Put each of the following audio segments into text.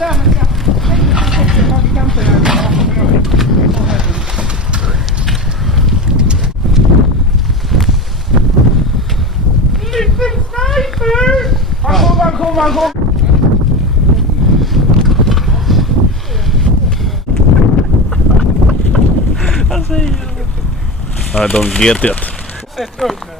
där, men jag har kanter där. Liten sniper! Han kom! Han säger det. Ja, de vet det. Sätt upp nu.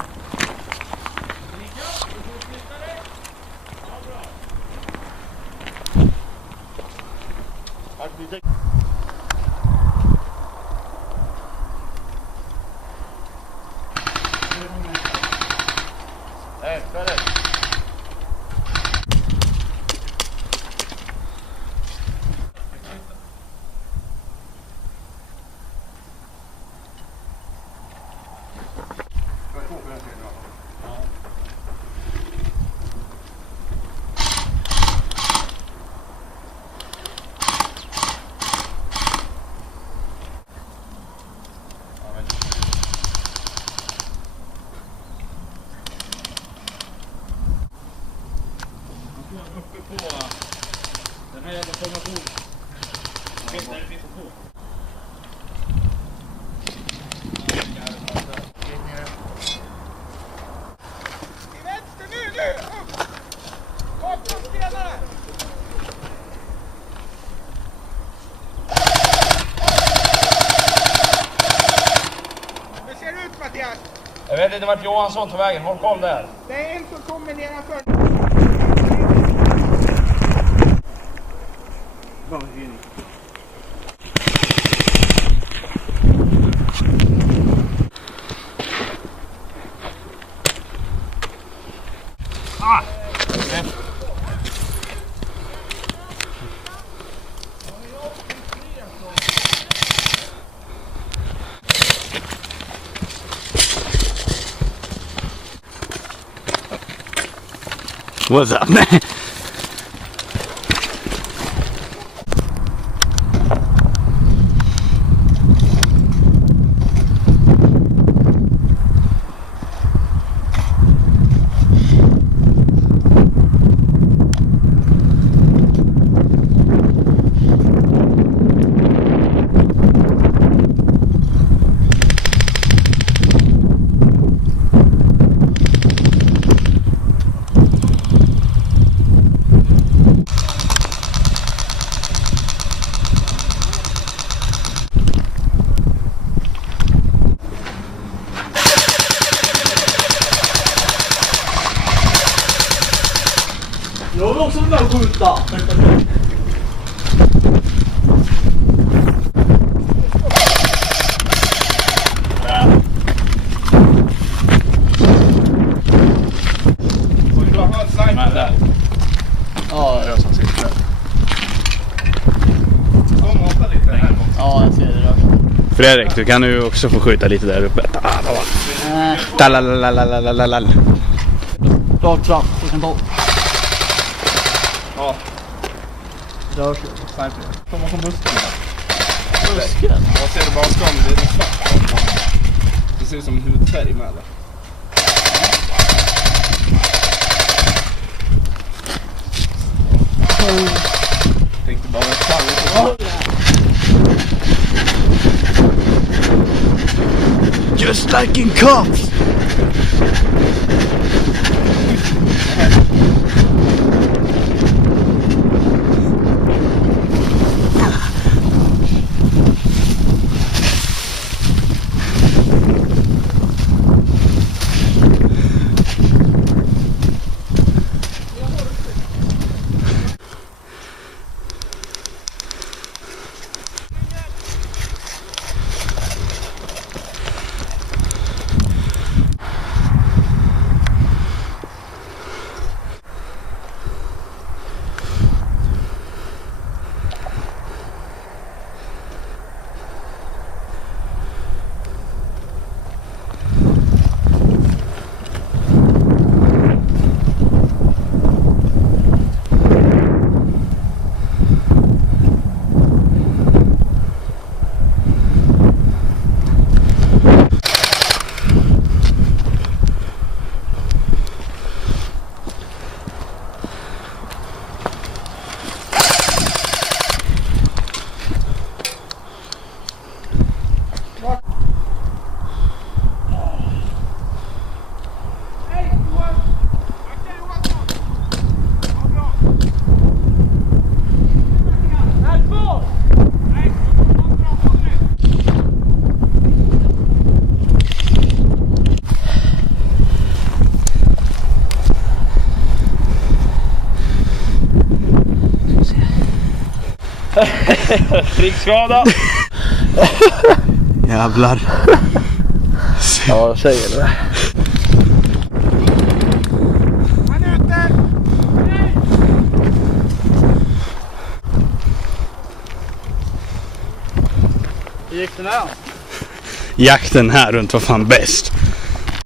Uppe på den här jävla formationen. Vet när det finns på. I vänster nu! Bakom stenarna! Hur ser det ut, Mattias? Jag vet inte vart Johansson tog vägen. Håll koll där. Det är en som kommer nedanför. Ah! What's up? Jag vill också vilja skjuta. Får du ha ett sniper där? Ja, jag som sitter där. Kom och hoppa lite här. Ja, jag ser det där. Fredrik, du kan ju också få skjuta lite där uppe. Talalalalalalala. Rakt fram, så kan ta. Ja. Rör sig. Sniper. Kommer från busken. Busken? Jag ser det bara skam, det är svart. Det ser ut som en hudfärg med det. Tänkte bara ett fall. Just like in cops! Prickskada. Jävlar. Ja, jag säger det. Han är ute! Nej! Hur gick den här? Jakten här runt var fan bäst.